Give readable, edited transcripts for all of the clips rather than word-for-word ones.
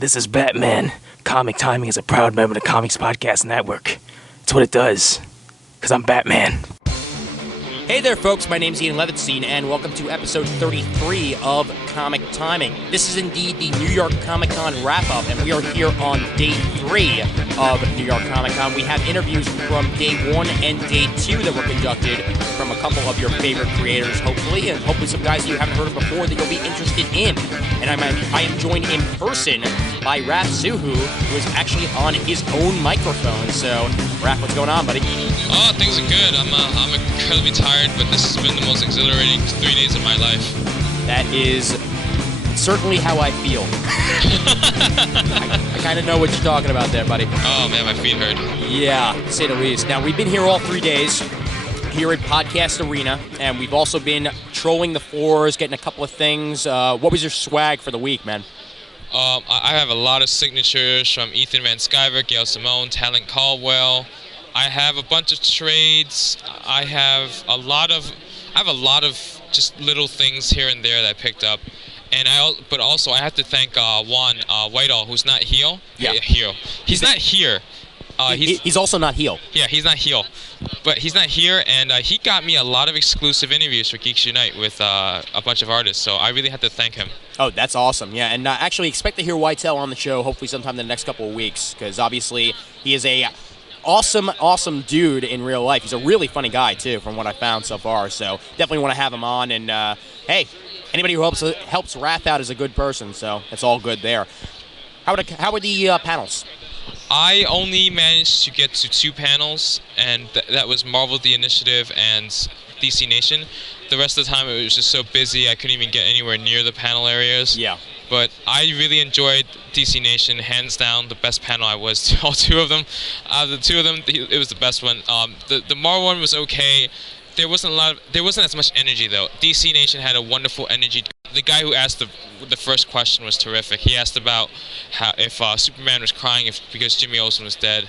This is Batman. Comic Timing is a proud member of the Comics Podcast Network. It's what it does. Because I'm Batman. Hey there, folks. My name's Ian Levinstein, and welcome to episode 33 of Comic Timing. This is indeed the New York Comic Con wrap-up, and we are here on day 3 of New York Comic Con. We have interviews from day 1 and day 2 that were conducted from a couple of your favorite creators, hopefully, and hopefully some guys that you haven't heard of before that you'll be interested in. And I am joined in person by Raph Zuhu, who is actually on his own microphone. So, Raph, what's going on, buddy? Oh, things are good. I'm incredibly tired, but this has been the most exhilarating 3 days of my life. That is certainly how I feel. I kind of know what you're talking about there, buddy. Oh, man, my feet hurt. Yeah, to say the least. Now, we've been here all 3 days here at Podcast Arena, and we've also been trolling the floors, getting a couple of things. What was your swag for the week, man? I have a lot of signatures from Ethan Van Sciver, Gail Simone, Talent Caldwell. I have a bunch of trades. I have a lot of just little things here and there that I picked up. But also I have to thank Juan Whitehall, who's not here. Yeah. He's not here. He's also not heel. Yeah, he's not heel. But he's not here, and he got me a lot of exclusive interviews for Geeks Unite with a bunch of artists, so I really have to thank him. Oh, that's awesome. Yeah, and actually expect to hear Whitehall on the show hopefully sometime in the next couple of weeks, because obviously he is a awesome dude in real life. He's a really funny guy, too, from what I found so far, so definitely want to have him on, and hey, anybody who helps Raph out is a good person, so it's all good there. How were the panels? I only managed to get to 2 panels, and that was Marvel The Initiative and DC Nation. The rest of the time it was just so busy I couldn't even get anywhere near the panel areas. Yeah. But I really enjoyed DC Nation, hands down the best panel I was to all 2 of them. The 2 of them, it was the best one. The Marvel one was okay. There wasn't as much energy though. DC Nation had a wonderful energy. The guy who asked the first question was terrific. He asked about if Superman was crying because Jimmy Olsen was dead,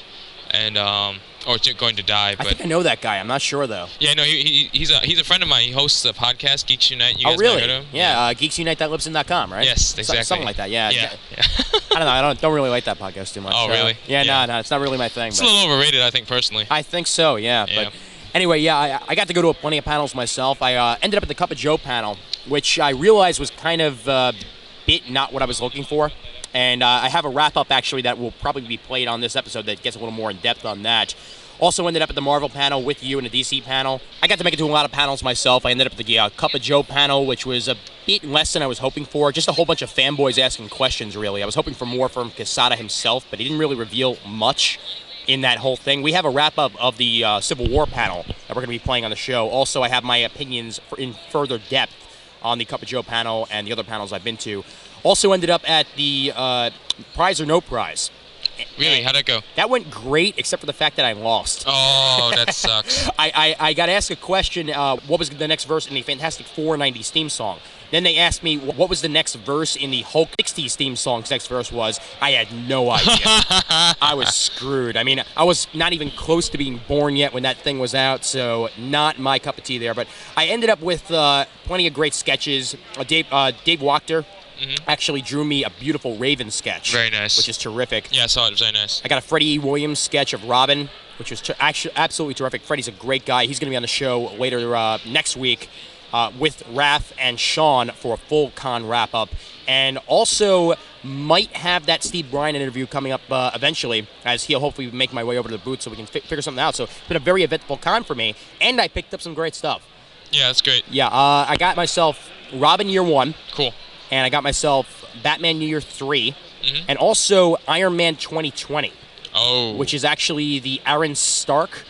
and or going to die. But I think I know that guy. I'm not sure though. Yeah, no, he's a friend of mine. He hosts a podcast, Geeks Unite. You guys really? Heard of him? Yeah, geeksunite.libsyn.com, right? Yes, exactly. Something like that. Yeah. Yeah. I don't know. I don't really like that podcast too much. Oh, really? Yeah, no, it's not really my thing. It's a little overrated, I think, personally. I think so. Yeah. But anyway, yeah, I got to go to plenty of panels myself. I ended up at the Cup of Joe panel, which I realized was kind of bit not what I was looking for. And I have a wrap-up, actually, that will probably be played on this episode that gets a little more in-depth on that. Also ended up at the Marvel panel with you and the DC panel. I got to make it to a lot of panels myself. I ended up at the Cup of Joe panel, which was a bit less than I was hoping for. Just a whole bunch of fanboys asking questions, really. I was hoping for more from Quesada himself, but he didn't really reveal much in that whole thing. We have a wrap-up of the Civil War panel that we're going to be playing on the show. Also, I have my opinions in further depth on the Cup of Joe panel and the other panels I've been to. Also ended up at the Prize or No Prize. Really? How'd it go? That went great, except for the fact that I lost. Oh, that sucks. I got asked a question, what was the next verse in the Fantastic Four 90s theme song? Then they asked me what was the next verse in the Hulk 60s theme song's next verse was. I had no idea. I was screwed. I mean, I was not even close to being born yet when that thing was out, so not my cup of tea there. But I ended up with plenty of great sketches. Dave Wachter actually drew me a beautiful Raven sketch. Very nice. Which is terrific. Yeah, I saw it. It was very nice. I got a Freddie E. Williams sketch of Robin, which was actually absolutely terrific. Freddie's a great guy. He's going to be on the show later next week with Raph and Sean for a full con wrap-up. And also might have that Steve Bryan interview coming up eventually, as he'll hopefully make my way over to the booth so we can figure something out. So it's been a very eventful con for me, and I picked up some great stuff. Yeah, that's great. Yeah, I got myself Robin Year 1. Cool. And I got myself Batman Year 3, and also Iron Man 2020. Oh. Which is actually the Aaron Stark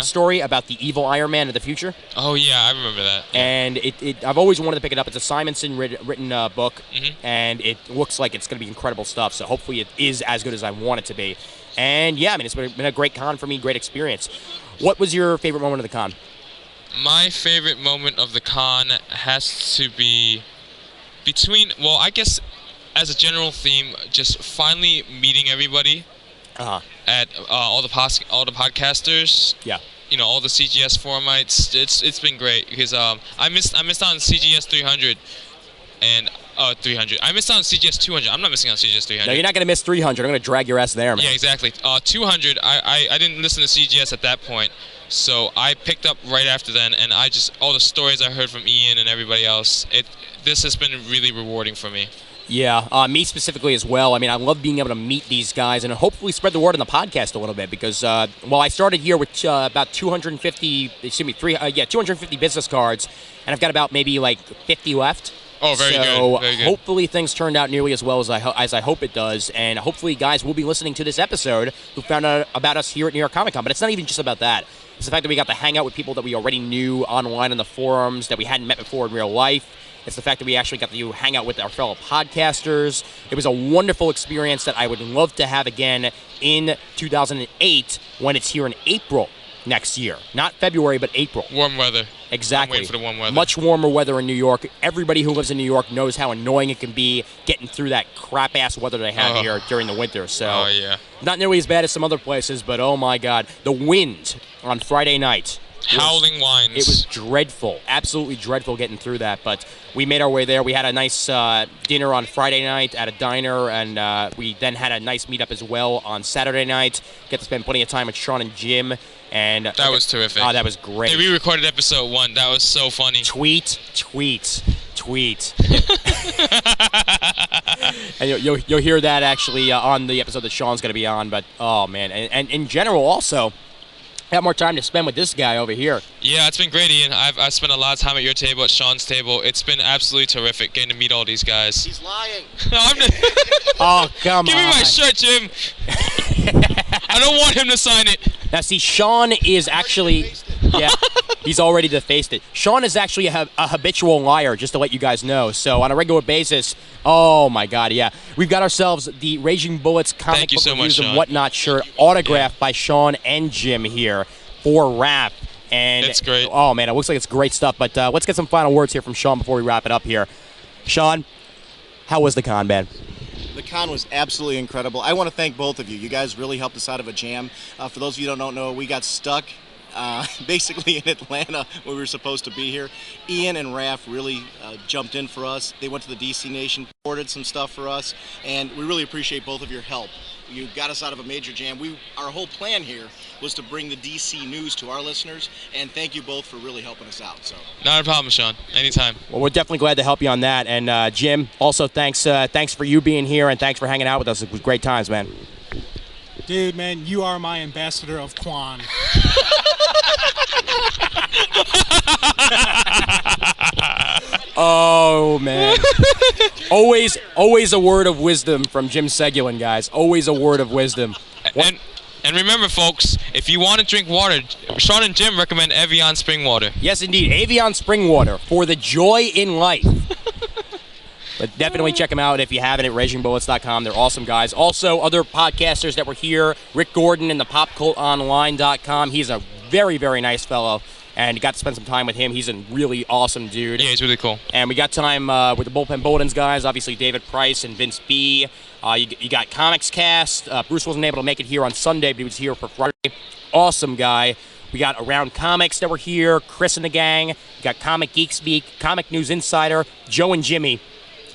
story about the evil Iron Man of the future. Oh, yeah, I remember that. Yeah. And I've always wanted to pick it up. It's a Simonson written book, and it looks like it's going to be incredible stuff, so hopefully it is as good as I want it to be. And, yeah, I mean, it's been a great con for me, great experience. What was your favorite moment of the con? My favorite moment of the con has to be I guess as a general theme, just finally meeting everybody at all the podcasters. Yeah. You know, all the CGS forumites. It's been great because I missed on CGS 300, and Oh, 300. I missed out on CGS 200. I'm not missing out on CGS 300. No, you're not going to miss 300. I'm going to drag your ass there, man. Yeah, exactly. 200, I didn't listen to CGS at that point, so I picked up right after then, and all the stories I heard from Ian and everybody else, this has been really rewarding for me. Yeah, me specifically as well. I mean, I love being able to meet these guys and hopefully spread the word on the podcast a little bit because, I started here with about 250 business cards, and I've got about maybe like 50 left. Oh, very good. So very good. hopefully things turned out nearly as well as I hope it does, and hopefully guys will be listening to this episode who found out about us here at New York Comic Con. But it's not even just about that. It's the fact that we got to hang out with people that we already knew online on the forums that we hadn't met before in real life. It's the fact that we actually got to hang out with our fellow podcasters. It was a wonderful experience that I would love to have again in 2008 when it's here in April next year. Not February, but April. Warm weather. Exactly. I'm waiting for the warm weather. Much warmer weather in New York. Everybody who lives in New York knows how annoying it can be getting through that crap-ass weather they have here during the winter. So, oh, yeah. Not nearly as bad as some other places, but oh my God. The wind on Friday night. Howling winds. It was dreadful. Absolutely dreadful getting through that. But we made our way there. We had a nice dinner on Friday night at a diner, and we then had a nice meetup as well on Saturday night. Get to spend plenty of time with Sean and Jim. And that was terrific. Oh, that was great. Hey, we recorded episode 1. That was so funny. Tweet. And you'll hear that actually on the episode that Sean's going to be on. But, oh, man. And in general, also, I have more time to spend with this guy over here. Yeah, it's been great, Ian. I've spent a lot of time at your table, at Sean's table. It's been absolutely terrific getting to meet all these guys. He's lying. Oh, come on. Give me my shirt, Jim. I don't want him to sign it. Now, see, Sean is actually... Yeah, he's already defaced it. Sean is actually a habitual liar, just to let you guys know. So on a regular basis, oh my God, yeah. We've got ourselves the Raging Bullets comic book reviews and whatnot shirt autographed by Sean and Jim here for Rap. And it's great. Oh man, it looks like it's great stuff. But let's get some final words here from Sean before we wrap it up here. Sean, how was the con, man? The con was absolutely incredible. I want to thank both of you. You guys really helped us out of a jam. For those of you who don't know, we got stuck basically in Atlanta when we were supposed to be here. Ian and Raph really jumped in for us. They went to the DC Nation, ordered some stuff for us, and we really appreciate both of your help. You got us out of a major jam. Our whole plan here was to bring the DC news to our listeners, and thank you both for really helping us out. So. Not a problem, Sean. Anytime. Well, we're definitely glad to help you on that. And Jim, also thanks for you being here, and thanks for hanging out with us. It was great times, man. Dude, man, you are my ambassador of Quan. Oh, man. Always a word of wisdom from Jim Seguin, guys. Always a word of wisdom. And remember, folks, if you want to drink water, Sean and Jim recommend Evian spring water. Yes, indeed. Evian spring water for the joy in life. But definitely check them out if you haven't at RagingBullets.com. They're awesome guys. Also, other podcasters that were here, Rick Gordon and the PopCultOnline.com. He's a very, very nice fellow, and got to spend some time with him. He's a really awesome dude. Yeah, he's really cool. And we got time with the Bullpen Bulletins guys, obviously David Price and Vince B. You got Comics Cast. Bruce wasn't able to make it here on Sunday, but he was here for Friday. Awesome guy. We got Around Comics that were here, Chris and the gang. We got Comic Geek Speak, Comic News Insider, Joe and Jimmy.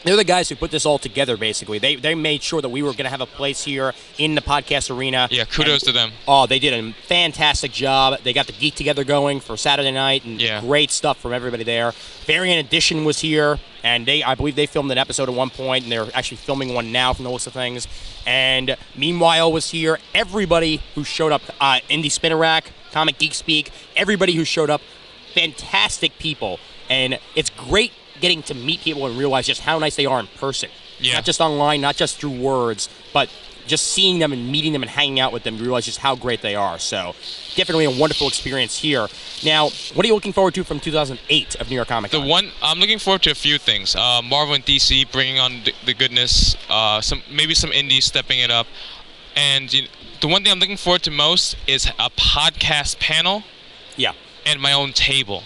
They're the guys who put this all together, basically. They made sure that we were going to have a place here in the podcast arena. Yeah, kudos to them. Oh, they did a fantastic job. They got the Geek Together going for Saturday night, and great stuff from everybody there. Variant Edition was here, and I believe they filmed an episode at one point, and they're actually filming one now from the looks of things. And Meanwhile was here. Everybody who showed up, Indie Spinner Rack, Comic Geek Speak, everybody who showed up, fantastic people. And it's great getting to meet people and realize just how nice they are in person. Yeah. Not just online, not just through words, but just seeing them and meeting them and hanging out with them, you realize just how great they are. So definitely a wonderful experience here. Now, what are you looking forward to from 2008 of New York Comic Con? I'm looking forward to a few things. Marvel and DC bringing on the goodness, maybe some indies stepping it up. And the one thing I'm looking forward to most is a podcast panel. Yeah. And my own table.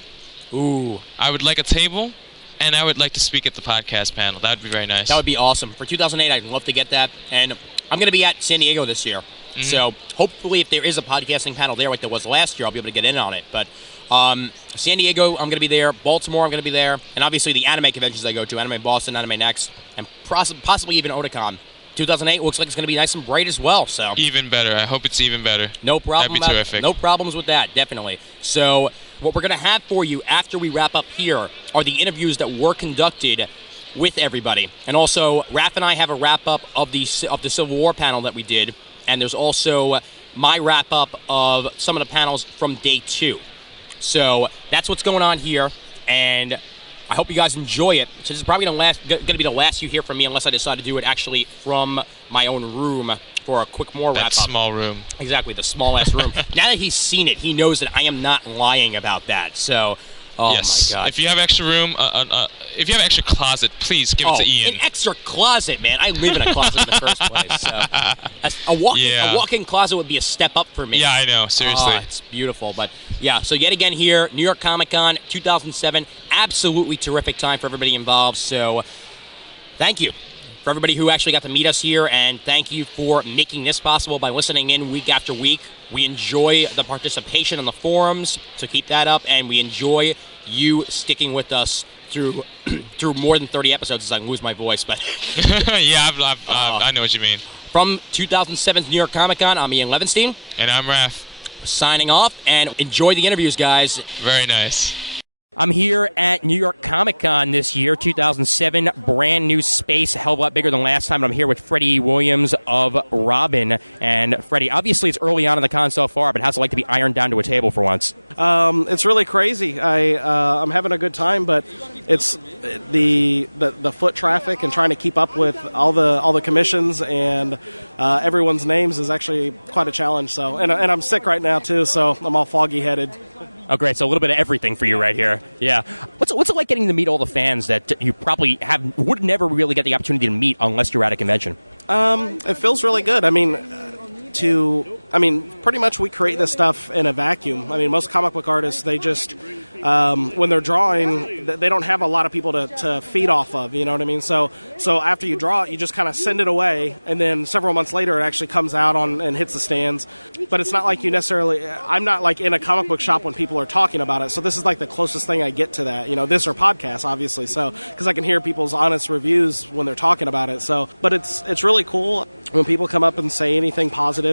Ooh. I would like a table. And I would like to speak at the podcast panel. That would be very nice. That would be awesome. For 2008, I'd love to get that. And I'm going to be at San Diego this year. Mm-hmm. So hopefully if there is a podcasting panel there like there was last year, I'll be able to get in on it. But San Diego, I'm going to be there. Baltimore, I'm going to be there. And obviously the anime conventions I go to, Anime Boston, Anime Next, and possibly even Otakon. 2008 looks like it's going to be nice and bright as well. So Even better. I hope it's even better. no problem. That'd be terrific. No problems with that, definitely. So what we're going to have for you after we wrap up here are the interviews that were conducted with everybody. And also, Raph and I have a wrap-up of the Civil War panel that we did. And there's also my wrap-up of some of the panels from day 2. So that's what's going on here. And I hope you guys enjoy it. So this is probably going to be the last you hear from me unless I decide to do it actually from my own room for a quick more wrap-up. That small room. Exactly, the small-ass room. Now that he's seen it, he knows that I am not lying about that. So, Yes. my God. If you have extra room, if you have extra closet, please give it to Ian. An extra closet, man. I live in a closet in the first place. So a walk-in closet would be a step up for me. Yeah, I know. Seriously. Oh, it's beautiful. But, yeah, so yet again here, New York Comic Con 2007. Absolutely terrific time for everybody involved. So thank you for everybody who actually got to meet us here, and thank you for making this possible by listening in week after week. We enjoy the participation on the forums, so keep that up, and we enjoy you sticking with us through more than 30 episodes as I lose my voice. But Yeah, I know what you mean. from 2007's New York Comic Con, I'm Ian Levinstein, And I'm Raph. signing off, and enjoy the interviews, guys. Very nice. I'm here at New York Comic Con this year, 2007, brand new space, a hell of a lot bigger than last time. I'm here with Freddie Williams of Robin. And Freddie, obviously it's early on in the con so far, but how's it like to be ironed down to a table for once? It's really crazy. I'm having a good time, but it's the foot traffic and trying to keep up with all the commissions and everyone's names is actually quite a challenge. So, and I'm sick right now too, so I'm all foggy headed. Oh, great. So a little bit of everything for you right here. Yeah. What's it like getting to meet all the fans that you probably would never really get the opportunity to meet unless you're at a convention? It feels really good. I mean, pretty much we create this stuff in a vacuum. I mean, most comic book artists, they just, when they're drawing, they don't have a lot of people to feed off of, you know what I mean? So after you draw it, you just kind of send it away, and then several months later, it actually comes out and hits the stands. But it's not like you necessarily, I'm not like in a comic book shop when people are talking about it, so this is like the closest thing I get to that, you know, this or podcasts, obviously, so, because I can hear people's honest reviews when they're talking about it, so, but it's really cool when people come up and say anything positive.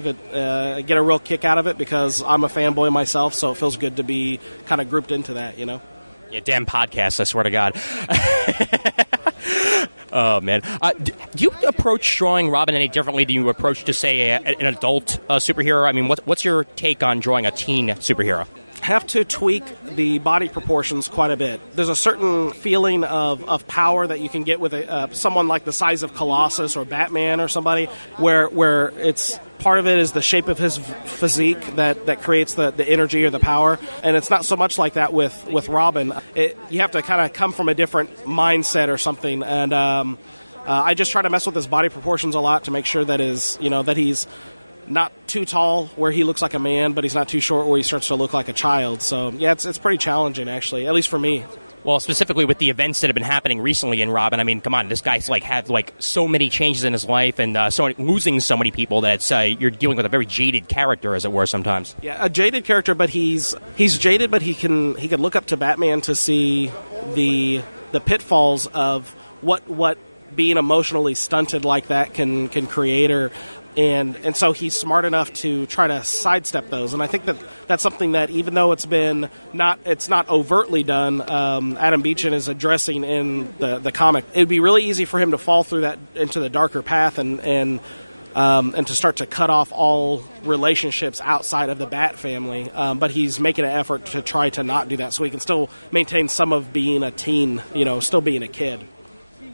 I get a real kick out of it because I'm a fanboy myself, so it feels good to be kind of grouped into that, you know? Yeah, damn podcast, I swear to God. Oh, man. Do you approach drawing Robin any differently than you approach, to say, an adult superhero? I mean, what's your take on drawing a teen superhero? Have to tweak the body proportions quite a bit. There's a certain feeling of power that you can get with someone like the size of Colossus or Batman or somebody, where it's part of it is the shape of his physique that creates the energy or the power, and it's not so much like that with Robin. You have to kind of come from a different mindset or something, and I just try to mess with his body proportions a lot to make sure that he's not too tall where he looks like a man, but he's not too short where he starts to look like a child. So, yeah, it's pretty challenging, actually, at least for me. Well, specifically with the events that have been happening recently in Robin, I mean, come on, this guy's had so many changes in his life and losing so many people that you're dealing with a very jaded character, as it were, sometimes. Yeah, a jaded character, but he's jaded, but he can look up to Batman to see the pitfalls of what being emotionally stunted like that can create, and so he's smart enough to try to sidestep those. And I think that's something that, even though it's not overtly done, Adam Beechin is addressing in the comic. It would be really easy for him to fall through that into the darker path and to start to cut off all relationships outside of the Bat family. But he's making an effort to try to not do that, so he can still maintain some of being a teen, still being a kid.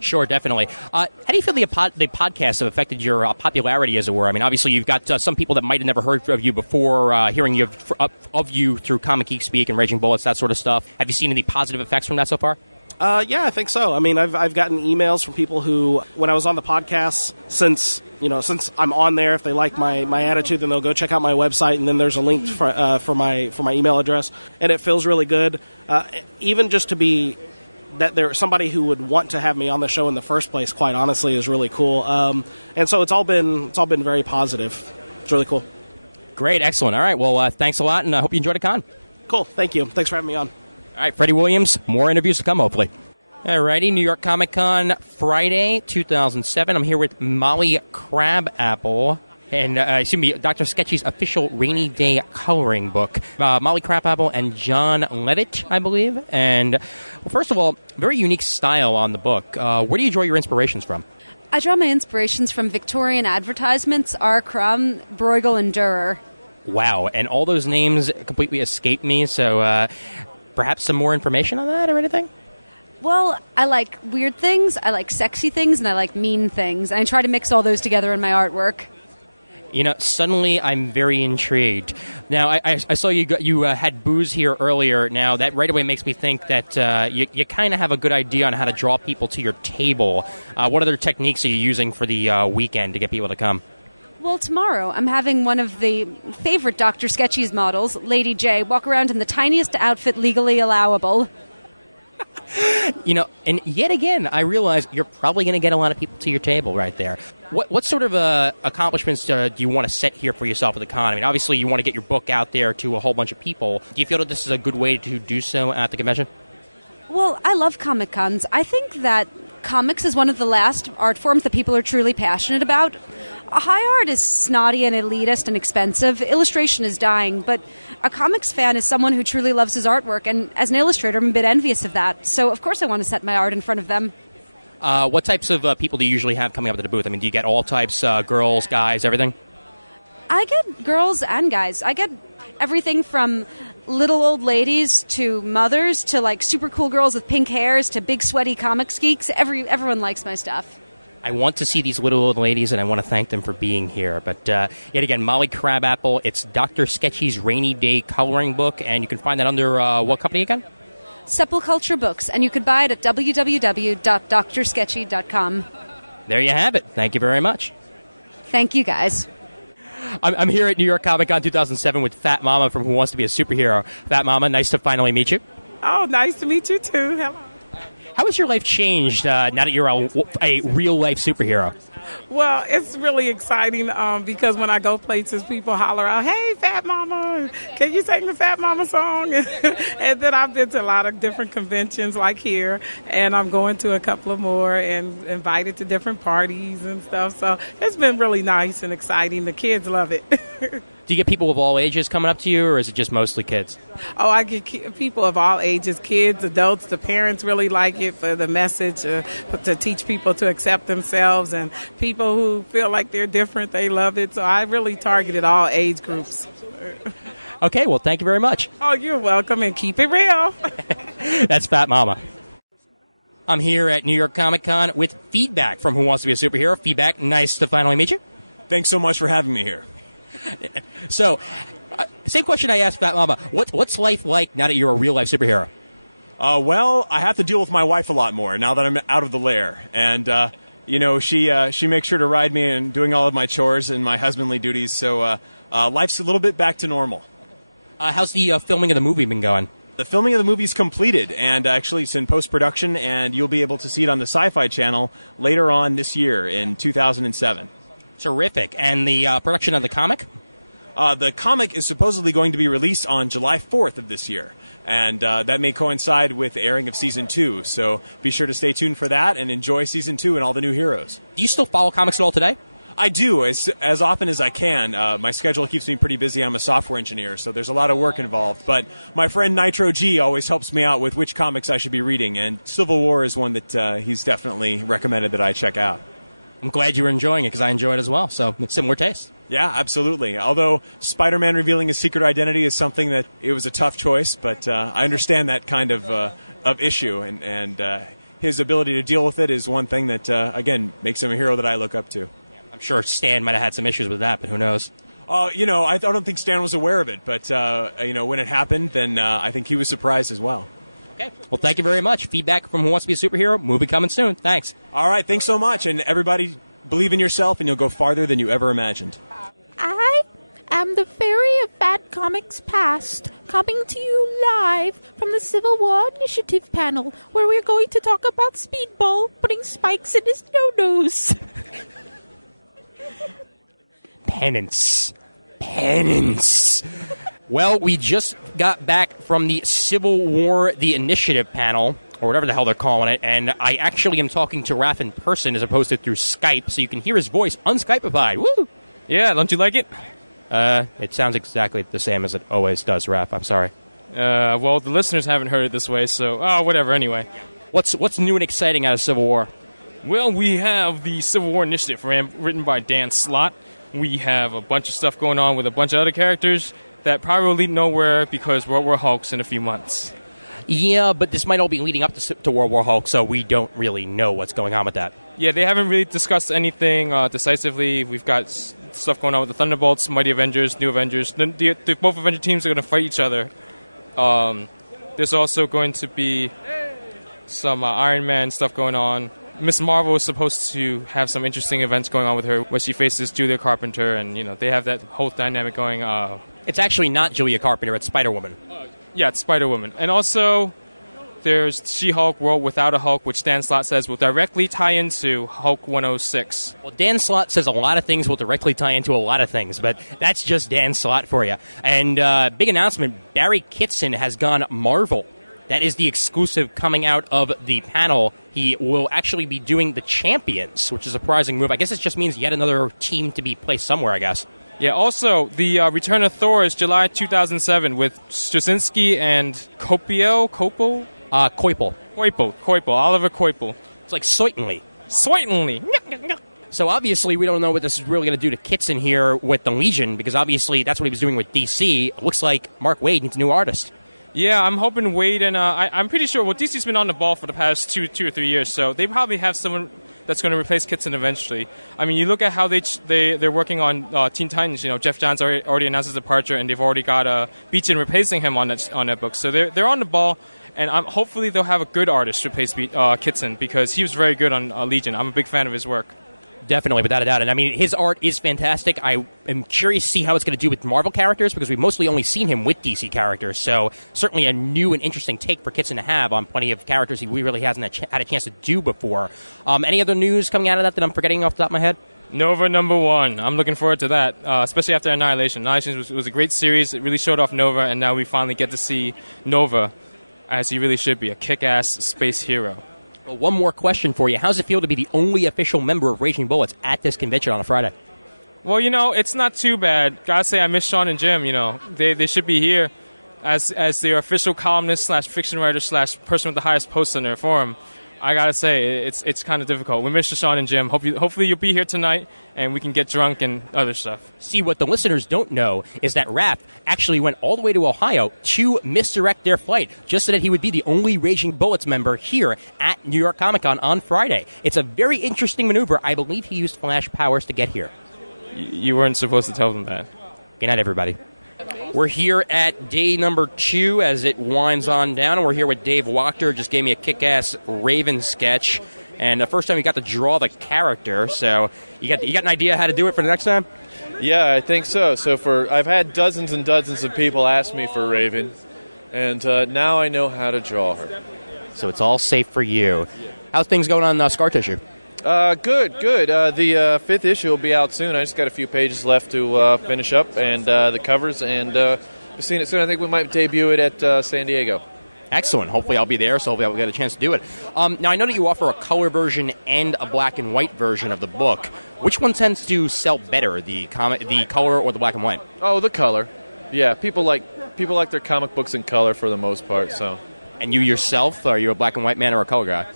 Sure, definitely. How do you feel the podcasts have affected your popularity, as it were? I mean, obviously, you've got some people that might have never heard of you before, hearing of you through Comic Geek Speak and Raging Bullets, that sort of stuff. Have you seen any positive effects from that so far? Yeah, I think so. I mean, I've gotten emails from people who, when I was on the podcast, since I'm on there, if they like my attitude, then they'll go check out my website, and then there's a link for my email address, and it feels really good. Even just to be that there's somebody who would want to have me on the show in the first place, quite honestly, is really cool. And so it's all been very positive. It's really cool. Great, excellent. All right, well, thanks a lot, and I hope you enjoyed the con. Cool. Thank you. Thanks for having me on. All right, Freddie Williams, more interviews to come, hopefully. All righty, New York Comic Con Friday, 2007. I'm here with Molly Crabapple and, Dr. Sketchy's official Rainy Day coloring book. Molly Crabapple and John Levitt, I believe. And, well, first of all, very unique style on the book. Where do you draw your inspirations from? I draw my inspirations from Victorian advertisements, R. Crumb, Bruegel, and Dürer. Wow, and all those names completely escape me, so perhaps some more information on that or anything? Well, I like weird things, I like sexy things, and I like mean things. And I try to mix all those together in my artwork. You know, suddenly I'm very intrigued. Now, I saw you had booze here earlier. Now, that right away makes me think that you kind of have a good idea on how to draw people to your table. What other techniques are you using for the weekend to get people to come? Well, tomorrow I'm having one of the favorite Dr. Sketchy's models, Lady J, walk around in the tiniest outfit legally allowable. You know, and yet again, I realize you're probably going to get a lot of people to your table right there. What sort of accomplishments do you want to set here for yourself at the con? I mean, obviously, you want to get your book out there to a whole bunch of people. Do you feel that this is a good way to do so at the convention? Well, I love Comic Cons. I think that comics is one of the last art forms that people are truly passionate about. High art is snotty and elitist and expensive. Illustration is dying, but a comics fan is someone who truly loves his artwork, and as an illustrator, I'm a bit envious of that. So, of course, I want to set my art in front of them. What types of people do you usually have coming up to the booth? I mean, do you get all types, girls, guys, everything? I get girls and guys. I get everything from little old ladies to mothers to like super cool girls with pink hairs to big sweaty comics geeks. Everyone likes my stuff. I want to see these little old ladies, and I want to thank them for being here. But yet again, Molly Crabapple, it's Dr. Sketchy's Rainy Day coloring book, and you can find that under what company again? Sepulculture Books, and you could buy it at www.drsketchy.com. There you have it. Thank you very much. Thank you, guys. I'm here at New York Comic Con 2007 with Fat Mama from Who Wants to Be a Superhero. Fat Mama, nice to finally meet you. Oh, nice to meet you, too. Hello. How has your life changed now that you're a real-life superhero? Well, it's really exciting because when I go places, people holler out, "Hey, Fat Mama, can you sing the Fat Mama song?" And then I've been to a lot of different conventions like here, and I'm going to a couple of more and invited to different parties and stuff. So it's been really nice and exciting. The kids love it. Do you get people of all ages coming up to you, or is it just mostly kids? Oh, I get people of all ages, kids, adults. The parents really like it for the message to teach people to accept themselves, and people who feel like they're different, they love it. So I really targeted all age groups. Okay, well, thank you very much. Oh, you're welcome, and keep it real. That's Fat Mama. I'm here at New York Comic Con with Feedback from Who Wants to Be a Superhero. Feedback, nice to finally meet you. Thanks so much for having me here. So, same question I asked Fat Mama. What's life like now that you're a real-life superhero? Well, I have to deal with my wife a lot more now that I'm out of the lair. And, she makes sure to ride me in doing all of my chores and my husbandly duties. So life's a little bit back to normal. How's the filming of the movie been going? The filming of the movie is completed, and actually it's in post-production, and you'll be able to see it on the Sci-Fi Channel later on this year in 2007. Terrific. And the production of the comic? The comic is supposedly going to be released on July 4th of this year, and that may coincide with the airing of Season 2, so be sure to stay tuned for that and enjoy Season 2 and all the new heroes. Do you still follow comics at all today? I do, as often as I can. My schedule keeps me pretty busy. I'm a software engineer, so there's a lot of work involved. But my friend Nitro G always helps me out with which comics I should be reading, and Civil War is one that he's definitely recommended that I check out. I'm glad you were enjoying it, because I enjoy it as well, so similar taste. Yeah, absolutely. Although Spider-Man revealing his secret identity is something that it was a tough choice, but I understand that kind of issue, and his ability to deal with it is one thing that, again, makes him a hero that I look up to. I'm sure Stan might have had some issues with that, but who knows? I don't think Stan was aware of it, but, when it happened, then I think he was surprised as well. Okay. Well, thank you very much. Feedback from Who Wants to Be a Superhero. Movie coming soon. Thanks. All right. Thanks so much. And everybody, believe in yourself, and you'll go farther than you ever imagined. I am the Fairy of Bad Comics Past, coming to you live from the Civil War Initiative panel, where we're going to talk about Speedball putting spikes in his no-nos. Penance. Well, we just got back from the Civil War, the Initiative panel, or whatever the hell they're calling it, and I actually am talking to Raph in person as opposed to through Skype, so you can hear his voice unskypified. Woo! Yeah, don't you like it? It sounds exactly the same as it always does, Raph. I'm sorry. Well, the listeners haven't heard it this way, so, whatever, anyway. What's new and exciting out of Civil War? Well, we have the Civil War Initiative written by Dan Slott. We have a bunch of stuff going on with a bunch of other characters that probably will lead nowhere because World War Hulk's in a few months. Yeah, but this might all be leading up to World War Hulk, so we don't really know what's going on with that. Yeah, they haven't really discussed anything decisively. We've got stuff going on with the Thunderbolts, Mighty Avengers, New Avengers. The both Avenger teams are going to fight each other. There's also going to be some Iron Man stuff going on. Miss Marvel is supposed to have some interesting events going on with her where she faces Julia Carpenter, and, they have that whole dynamic going. It's actually not Julia Carpenter, it's Spider-Woman. Yeah, it's Spider-Woman. And also, there's She-Hulk World Without a Hulk, which Dan Slott says will directly tie into Hulk 106. Well, Dan Slott says a lot of things will directly tie into a lot of things, but that's just Dan Slott for you. And big announcement, Barry Kitson has gone Marvel. That is the exclusive coming out of the panel. He will actually be doing the Champions, which is a surprising move. I guess it just means yet another team to be placed somewhere, I guess. Yeah, also, the Return of Thor is July 2007 with Straczynski and Coipel. Oliver Coipel. It's like Certainly. So obviously we don't know what this is really going to do to Kitson here with the Legion, because obviously that's what he was doing with DC. It looks like Mark Waid needs a new artist. Yeah, I'm hoping Waid and I'm pretty sure. Well, DC's been on the ball for the past two or 3 years, so they probably have someone that's going to replace Kitson eventually. I mean, you look at how they're working on Teen Titans. Jeff Johns already announced his departure, and they've already got Beechin replacing him on that book. So they're on the ball, and hopefully they'll have a good artist replace Kitson, because he was very good on Legion. I'm a big fan of his work. Definitely, without a doubt. And I mean, his art is fantastic. I am curious to see how it's going to do with Marvel characters, because we've mostly only seen him with DC characters. So certainly a new and interesting take for Kitson to have on plenty of characters he really hasn't had a chance to do before. Any other news coming out of that I'm forgetting off the top of my head? Nova #1. I'm looking forward to that, especially after Annihilation. Annihilation was a great series. It really showed off Nova, and now we finally get to see Nova as he really should be, a kick-ass space hero. Well, one more question for you. How does it feel to be the only official member of Raging Bullets at this convention on a Friday? Well, it's not too bad. Gotta say, I miss Sean and Jim. They should be here as their official columnist / fiction writer / person with the highest post on their forum. I gotta say, it's kind of difficult. We miss Sean and Jim. Hopefully you'll be here tonight, and we can get drunk and other stuff. See, what the listeners don't know is that Raph actually went all the way to Ohio to misdirect their flight, just so that he would be the only Raging Bullets member here at New York Comic Con on Friday. It's a very interesting maneuver. I believe he used flash powers to get here. You weren't supposed to tell them that. Good night, everybody. We're here at day number 2 as it winds on down, and we're here with Dave Wachter. Just gave me a kick-ass Raven sketch, and the first time you got to draw the character, so you got an idea how to do it for the next time? Yeah, I think so. I've had dozens and dozens of people ask me for Raven, and now I know how to draw her. So it's all safe for you. How's things going on Scar Tissue? Good. The 5th issue will be out soon. I just got a few pages left to finish up, and the covers, and we've seen it soon. I think we might debut it at San Diego. Excellent. Hopefully I'll be there, so hopefully I'll get a chance to do it. Now, I know that you offer a color version and a black and white version of the book. Which one tends to sell better, the color or the black and white? Oh, the color. Yeah, people like their comic books in color for the most part. So. And you yourself, are you a black and white man or a color guy?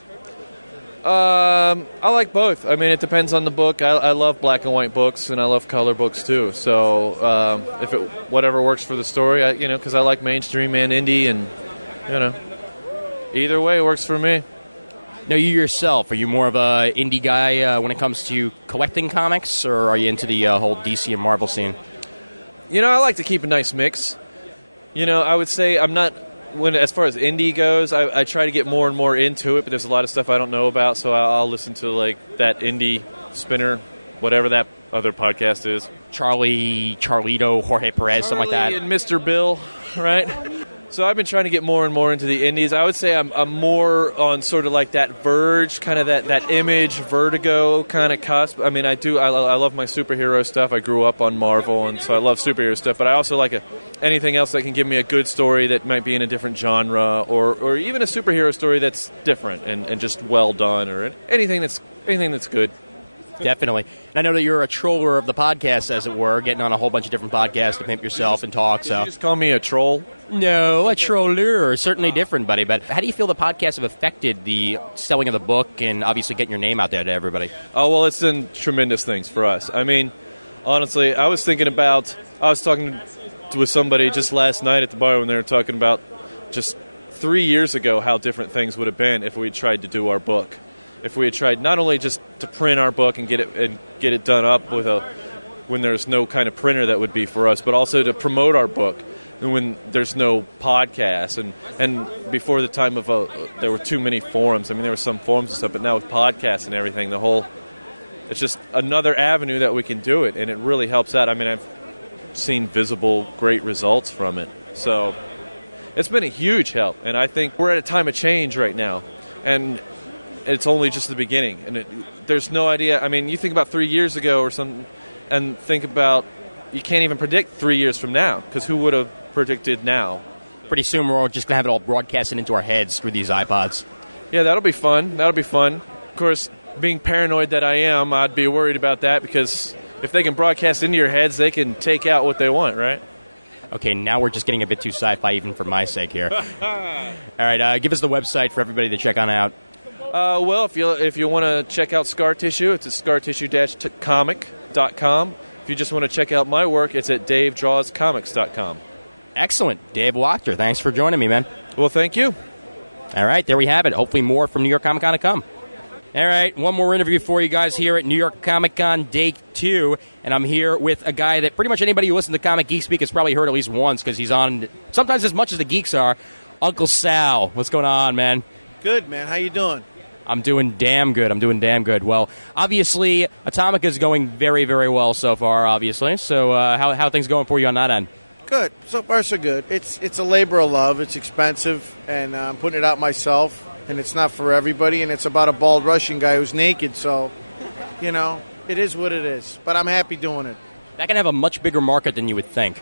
I like both. I mean, it depends on the book. I love black and white books, and I love color books too. So if whatever works for the story, because I like mainstream and indie, and either way works for me. Now, you yourself, are you more of a indie guy when it comes to collecting comics, or are you into the whole DC and Marvel scene? I like to keep a nice mix. I would say I'm not. As far as indie goes, I try to get more and more into it, but there's a lot of stuff I don't know about, so I'll listen to that indie spinner, whatever that other podcast is. Charlito, Jorge Perez, something like that. And Mr. Bill, right? So I've been trying to get more and more into the indies. I would say I'm more on sort of like that Verge, kind of that Image, Vertigo kind of cusp. I mean, I love my superhero stuff. I grew up on Marvel, and so I love superhero stuff. But I also like anything else that can give me a good story that might be in a different genre, or even a superhero story that's different and just well done, or anything that's good. Definitely. And I know that you're a troller of the podcast, as it were, getting on a whole bunch of different podcasts to pimp yourself and talk. So Did you just call me a troll? No, a troller. Certainly different, buddy. But how do you feel the podcasts have affected the selling of the book and obviously getting your name out there to everybody? Oh, well, it's done tremendous things for us. I mean, honestly, I was talking with somebody just last night at the bar when they were talking about just 3 years ago how different things would have been if we tried to do our book. If we had tried not only just to print our book and get it done up when there's no kind of printer that would be for us, but also to promote our book and when there's no podcast and before the time of there were too many forums. I mean, there were some forums and stuff, but now with podcasts and everything, it's just another avenue that we can do it, and it really helps out. I mean, I've seen visible, great results from it. So it's been a huge help, and I think we're at a time of change right now, and it's only just the beginning, and there's no idea. I mean, you think about 3 years ago or something, and think about, you can't even predict 3 years from now, because who would have predicted now? Pretty soon we're all just going to have it all broadcasted into our heads through these iPods. Yeah, that'll be fun. Of course, being paranoid that I am, I'd be worried about that, because if they can broadcast into your heads, they can take out what they want, right? Okay, now we're just getting a bit too sci-fi even for my sake here. All right, give us the website for everybody to check on out. Well, if you want to check out Scar Tissue, it's at scartissue-comic.com. If you just want to check out my work, it's at davedrawscomics.com. Excellent. Dave Wachter, thanks for joining me, man. Well, thank you. All right, there we have it. Hopefully more from New York Comic Con to come. All right, one more interview for you guys here at New York Comic Con Day 2, and I'm here with a guy that pretty much anybody who listens to Comic Geek Speak has probably heard at least once, because he's on sometimes as much as the geeks are. Uncle Sal, what's going on, man? Good, man. How you doing? I'm doing damn good. Well, obviously, Atomica is going very, very well so far, obviously. So how are things going for you on that end? Good. So far, so good. It's a labor of love. It's expensive, and I'm putting it out myself, and it's not for everybody, and it's about a bald Russian guy who's naked. So, it is what it is. But I'm happy doing it. That can have a much bigger market than you would think.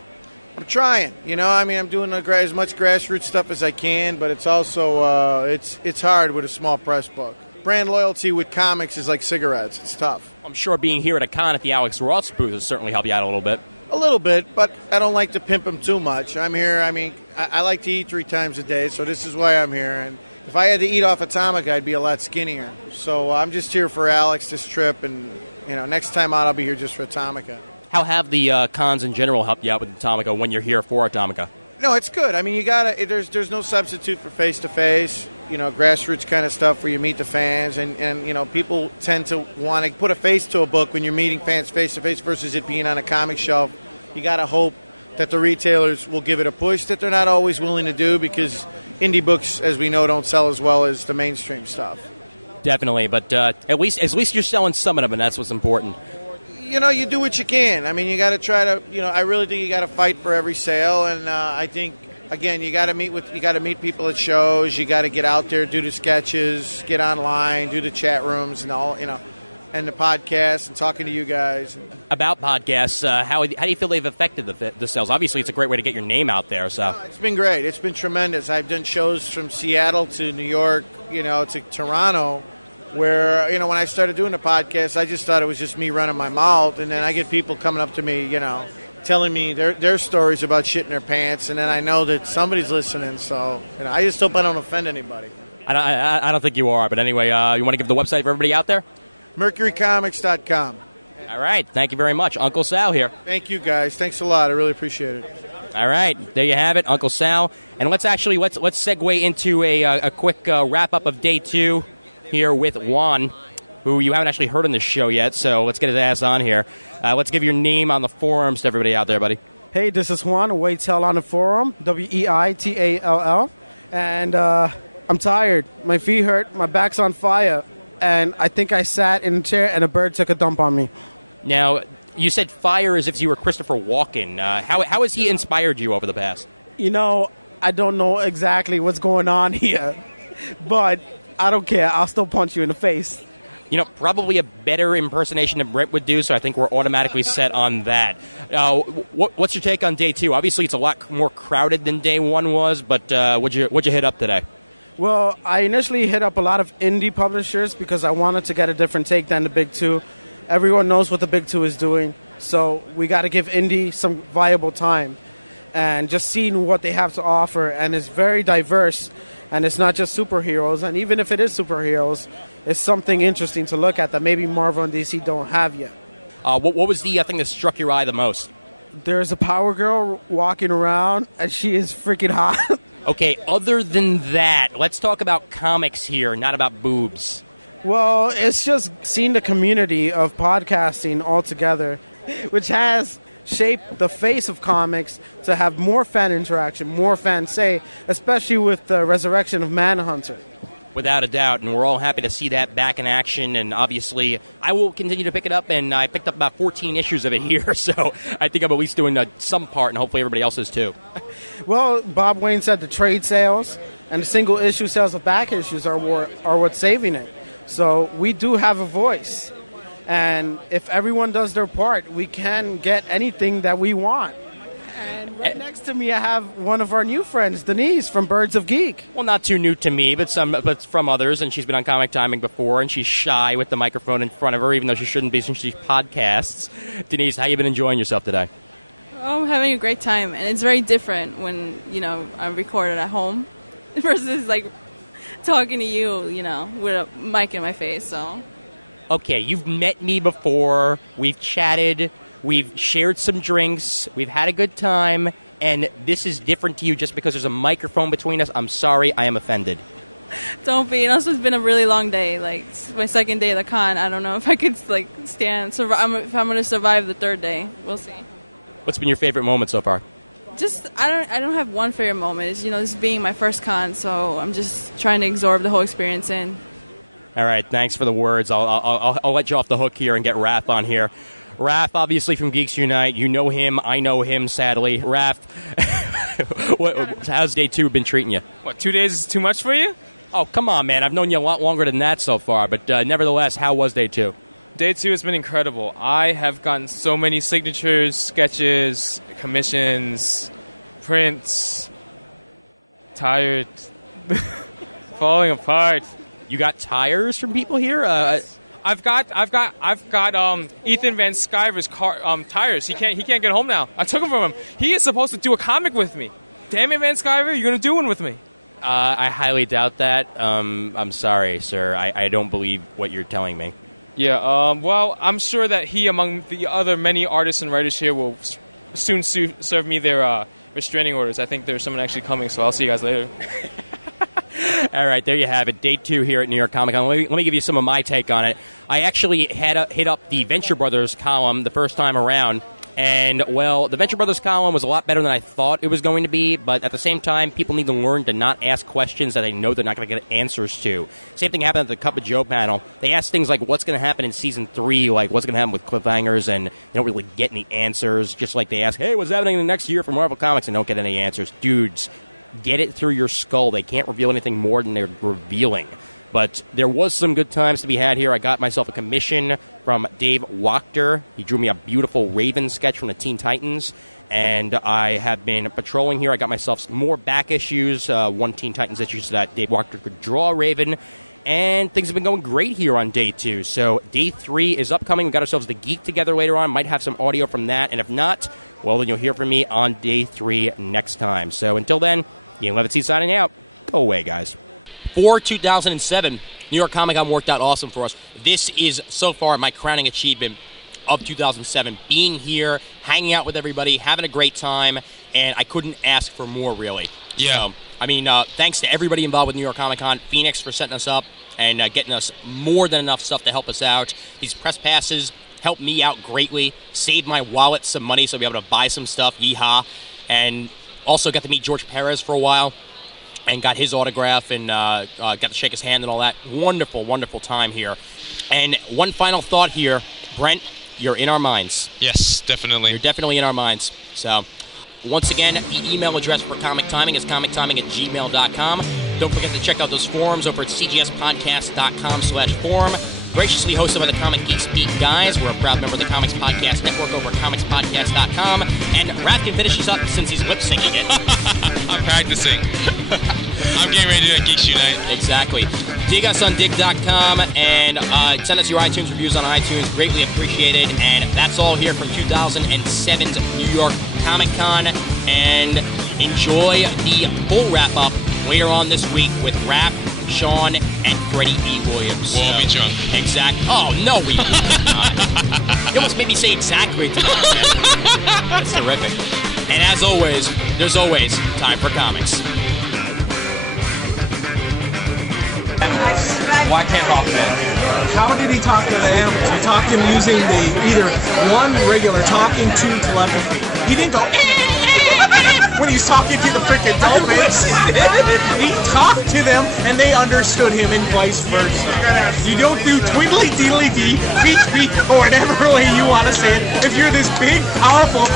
I'm trying. I'm doing as much grassroots stuff as I can, but it's also it's hard with a small press book. Brand loyalty with comics is like cigarettes. It's tough. I'm sure being here at a con at the Alex Ross booth has certainly helped you out a little bit. A little bit, but I don't like to pimp them too much. I'm here. I mean, I like to eat 3 times a day, so this is why I'm here. And if I had to eat off Atomica, I'd be a lot skinnier. So I'm just here for Alex this trip, and next time out, I'll be here just for Atomica. How have the cons in general helped you out with Atomica when you're here for Atomica? No, it's good. I mean, you gotta. There's no substitute for face-to-face. Grassroots kind of stuff where you meet the fans, and people tend to want to put a face to a book when you're meeting fans face-to-face versus it being on a comic shelf. You gotta hope that the retailers will give it a push that they're not always willing to do, because indie books, as we know, don't sell as well as the mainstream stuff. Definitely, but at least you're selling some of them, and that's what's important. You do what you can. I mean, you got to try to. I really think you got to fight for every sale, and I think again, you got to meet people at shows. You got to get out there, do the sketches, get online, do the chat rooms, and all. And the podcasts, and talking to you guys. About podcasts, how do you feel they've affected the sales? Obviously, it's a great way to get your name out there. So it's been great. It's been tremendous. I've done shows from Seattle to New York, to Toronto. Where, when I started doing the podcast, I just thought it was just me running my mouth. And then I get people coming up to me, telling me their stories about shitting their pants. And then I know that somebody's listening. So, I just hope I don't offend anybody. I don't think you are. But anyway, you want to give the website for everybody out there? MercuryComics.com. All right. Thank you very much. Uncle Sal here. Thank you, guys. Thanks a lot. I really appreciate it. All right. There you have it, Uncle Sal. And let's segue into a quick wrap-up of Day 2. Here with Juan, who you haven't actually heard on this show yet, so let's get his ass on here. Let's give your name on the forums to everybody out there, buddy. Hey, this is Juan, Weital on the forum, Weitall, and I'm tired. My feet hurt, my back's on fire, and I think I sat in a chair and a bird took a dump on me. Now, you said fire as if you were Christopher Walken. How has he inspired you over the past? I don't know exactly what's going on here, but I don't care. I'll still punch you in the face. You know, probably a better impersonation than Brent would do, so I think we're automatically set on that. What's your take on day 2? Obviously, it's a lot more crowded than day 1 was, but what'd you hit up today? Well, I initially hit up a lot of indie publishers because I wanted to get a different take than the big 2. Everyone knows what the big 2 is doing, so we got to give indie some viable time. And just seeing what they have to offer, and it's very diverse, and it's not just superheroes, and even if it is superheroes, it's something interesting to look at that maybe Marvel and DC don't have yet. What was the thing that struck your eye the most? There's a Power Girl walking around, and she is freaking hot. Okay, other than that, let's talk about comics here, not about boobs. Well, it's just seeing the community of podcasting all together, which has shaped the face of comics to have more fan interaction, more fan say, especially with the resurrection of Manhunter. Without a doubt, and we're all happy to see that back in action, and obviously I will continue to pick it up, and I picked up about 14 issues of it here, so I think I'm at least doing some part, and hopefully everybody else is too. Well, Bob Wayne said the trade sales and the single issue sales of back issues are what's saving it. So we do have a voice, and if everyone does their part, we can get anything that we want. And right next to me, I have one of our new friends, Denise from Birds of Geek. Well, not too new to me, but from others, and she's been on Comic Timing before, and she's shy with the microphone in front of her, even though she shouldn't be since she podcasts. Denise, how you been enjoying yourself today? Oh, I'm having a great time, and it's very different when, I'm recorded at home versus, talking to you, with a mic in my face, so. Okay, you've met me before, we've chatted, we've shared some drinks, we've had a good time, and this is different to you just because there's a microphone between us. I'm sorry, I am offended. Don't be. And also, it's been a really long day. It's my second day at the con. I don't know if I could, stand. If I'm going to survive the third day. We'll see. What's been your favorite moment so far? Just, I don't have one favorite moment. It's, this being my first con, so I'm just trying to absorb the whole experience in. All right, thanks for the words. I'll let you off the hook here and get Raph on here. Raph, obviously from Geeks Unite. You know him. I know him, sadly. Raph, how's day 2 been treating you? What, 2 days is too much for you? Oh, come on, man. I've known you a lot longer than that so far. But nevertheless, how was day 2? Day 2 has been incredible. I have gotten so many signatures, sketches, commissions, prints. Tired. Falling apart. You got tires from people here? Yes. I've got Ethan Van Sciver's tires. He can't get home now. I took them from him. He is supposed to do a comic with me. Damn it, Van Sciver, you're gonna do one with me. I highly doubt that. I'm sorry, sir. I don't believe what you're telling me. Yeah. Well, I'm sure that he, among the other many artists and writers here, will soon serve me their restraining orders. I think there's someone actually coming, so I'll see you guys later. All right, there you have it. Day 2 here at New York Comic Con. Let me give you some of my take on it. I actually hit up the Venture Brothers column the first time around, and, well, the Venture Brothers column was a lot better than I thought it was going to be, but at the same time, people need to learn to not ask questions that they know they're not going to get answers to. Same thing happened at the Cup of Joe panel. They asked things like what's going to happen in Season 3, like what's going to happen with cliffhangers, and they don't really get any answers, just like they ask, hey, what's happening in the next year for Marvel Comics, and don't get any answers. Dudes, get it through your skull. They can't reveal anything more than they're revealing. But there was some good times to be had here. I got myself a commission from Dave Wachter. He drew me a beautiful Raven sketch from the Teen Titans. And I have been patrolling here. I got myself more back issues, one Teen Titans issue so that Dave Wachter could draw Raven. And things have been going great here on day 2. So day 3 is upcoming. We got ourselves the Geek Together later on. Might have some audio from that. And if not, well, then you'll hear from me on day 3 next time. So until then, Ian Levitt signing out. Go away, guys. For 2007, New York Comic Con worked out awesome for us. This is, so far, my crowning achievement of 2007. Being here, hanging out with everybody, having a great time, and I couldn't ask for more, really. Yeah. So, thanks to everybody involved with New York Comic Con, Phoenix for setting us up and getting us more than enough stuff to help us out. These press passes helped me out greatly, saved my wallet some money so I'll be able to buy some stuff, yeehaw. And also got to meet George Perez for a while and got his autograph and got to shake his hand and all that. Wonderful, wonderful time here. And one final thought here, Brent, you're in our minds. Yes, definitely. You're definitely in our minds. So, Once again, the email address for Comic Timing is comictiming@gmail.com. Don't forget to check out those forums over at cgspodcast.com/forum. Graciously hosted by the Comic Geek Speak guys. We're a proud member of the Comics Podcast Network over at comicspodcast.com. And Raph can finish us up since he's lip-syncing it. I'm practicing. I'm getting ready to do a Geek Shoe Night. Exactly. Dig us on dig.com and send us your iTunes reviews on iTunes. Greatly appreciated. And that's all here for 2007's New York Comic Con. And enjoy the full wrap-up later on this week with Raph, Sean, and Freddie E. Williams. We'll be drunk. Exactly. Oh, no, we will not. You almost made me say exactly tonight, man. That's terrific. And as always, there's always time for comics. Why can't Hawkman? How did he talk to the animals? He talked to them using either one regular talking to telepathy. He didn't go when he was talking to the freaking dolphins. He talked to them and they understood him and vice versa. You don't do twiddly deedly dee, tweet tweet, or whatever way you want to say it if you're this big, powerful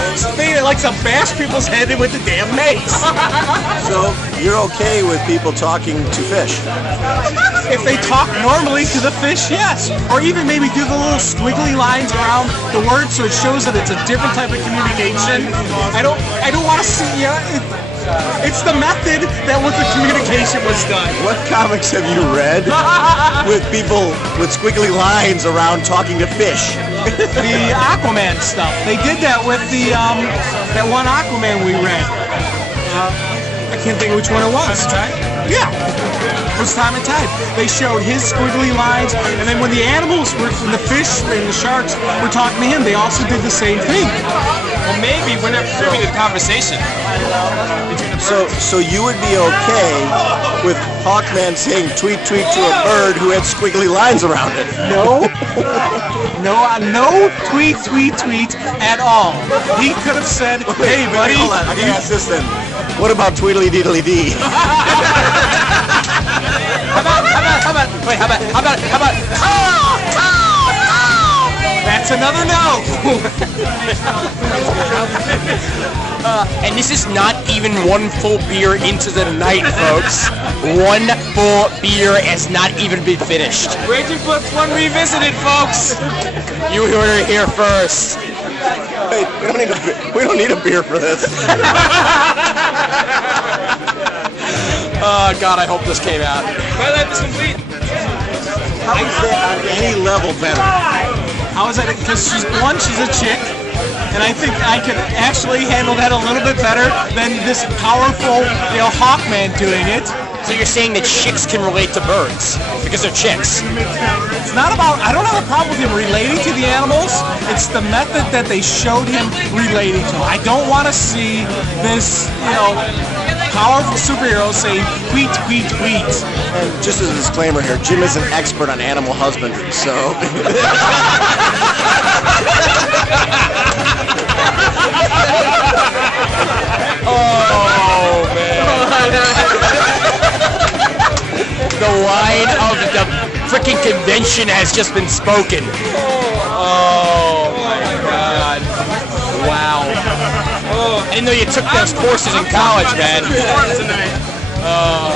thing that likes to bash people's head in with the damn mace. So you're okay with people talking to fish? If they talk normally to the fish, yes. Or even maybe do the little squiggly lines around the word so it shows that it's a different type of communication. I don't want to see it's the method that with the communication was done. What comics have you read with people with squiggly lines around talking to fish? The Aquaman stuff. They did that with the that one Aquaman we read. I can't think of which one it was. Yeah. First time in time. They showed his squiggly lines, and then when the animals were, the fish and the sharks were talking to him, they also did the same thing. Well, maybe we're not privy to the conversation. So you would be okay with Hawkman saying tweet tweet to a bird who had squiggly lines around it? No. No tweet at all. He could have said, "Hey, buddy." Hold on, I gotta ask this then. What about Tweedly Deedly Dee? How about? That's another no. And this is not even one full beer into the night, folks. One full beer has not even been finished. Raging Flux 1 Revisited, folks. You heard it here first. Hey, we don't need a beer for this. Oh, God, I hope this came out. My life is complete. How is that on any level better? How is that? Because she's a chick, and I think I can actually handle that a little bit better than this powerful, Hawkman doing it. So you're saying that chicks can relate to birds because they're chicks? It's not about, I don't have a problem with him relating to the animals. It's the method that they showed him relating to. I don't want to see this, powerful superhero saying tweet. And just as a disclaimer here, Jim is an expert on animal husbandry, so. Oh, man. The line of the freaking convention has just been spoken. Oh, my God. Wow. I didn't know you took those courses in college, man.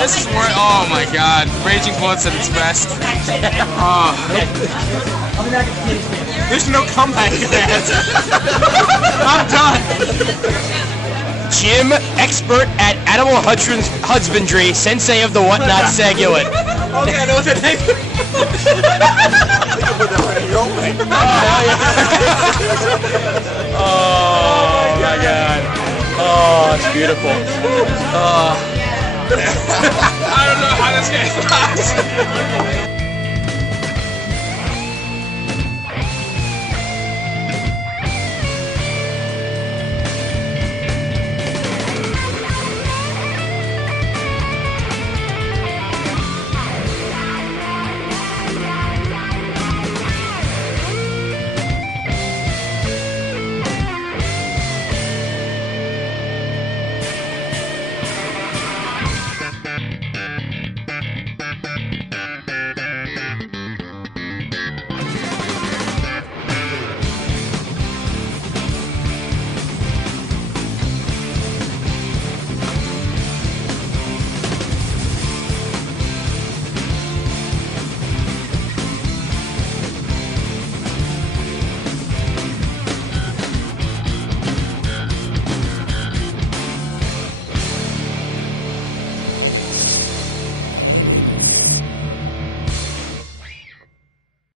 This is where, oh my God, Raging Floods at its best. Oh. There's no comeback to that. I'm done. Jim, expert at animal husbandry, sensei of the whatnot Segulin. Okay, I know what that name is. Oh my God. Oh, it's beautiful. I don't know how this game stops. Penance. Penance.